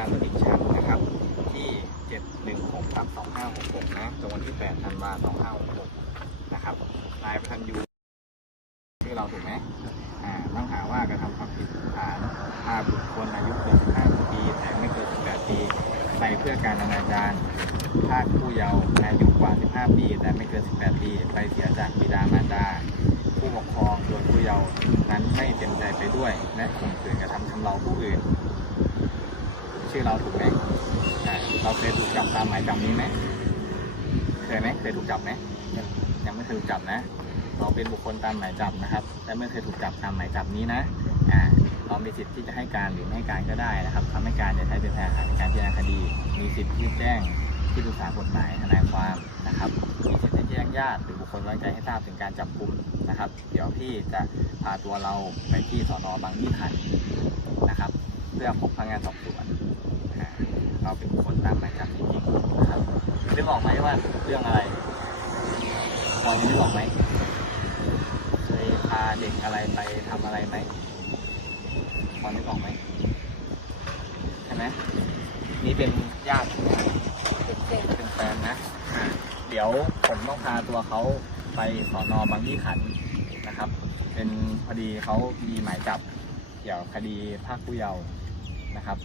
ารประดิษฐ์ชั้นนะครับ ที่ 716ทับ2566 นะจนวันที่ 8 ธันวาคม2566 นะครับนายประทันยูชื่อเราถูกไหมอ่าต้องหาว่ากระทำความผิดฐานพาบุคคลอายุเกิน 15 ปีแต่ไม่เกิน 18 ปีไปเพื่อการอนาจารภาคผู้เยาว์อายุกว่า 15 ปีแต่ไม่เกิน 18 ปีไปเสียจากบิดามารดา ผู้ปกครองโดยผู้เยาว์นั้นไม่เต็มใจไปด้วย และข่มขืนกระทำชำเราผู้อื่น ชื่อเราถูกไหมเราเคยถูกจับตามหมายจับนี้ไหมเคยไหมเคยถูกจับไหมยังไม่เคยถูกจับนะ เราเป็นบุคคลตามหมายจับนะครับและไม่เคยถูกจับตามหมายจับนี้นะอ่าเรามีสิทธิ์ที่จะให้การหรือไม่ให้การก็ได้นะครับคำให้การจะใช้เป็นพยานในการพิจารณาคดี มีสิทธิ์ที่แจ้งที่ปรึกษากฎหมายทนายความนะครับมีสิทธิ์ที่แจ้งญาติหรือบุคคลไว้ใจให้ทราบถึงการจับกุมนะครับ เดี๋ยวพี่จะพาตัวเราไปที่สอนอบางยี่ขันนะครับ พื่อพบพนักงานสอบสวนอ่าเราเป็นคคลตามหมายจับจริงๆนะครับนึกออกไหมว่าเรื่องอะไรพอจะนึกออกไหมเคยพาเด็กอะไรไปทำอะไรไหมพอนึกออกไหมใช่ไหมนี่เป็นญาติเป็นแฟนนะอะเดี๋ยวผมต้องพาตัวเขาไปสอนอบางยี่ขันธ์นะครับ เป็นพอดีเขามีหมายจับเกี่ยวกับคดีภาคผู้เยาว์ นะครับ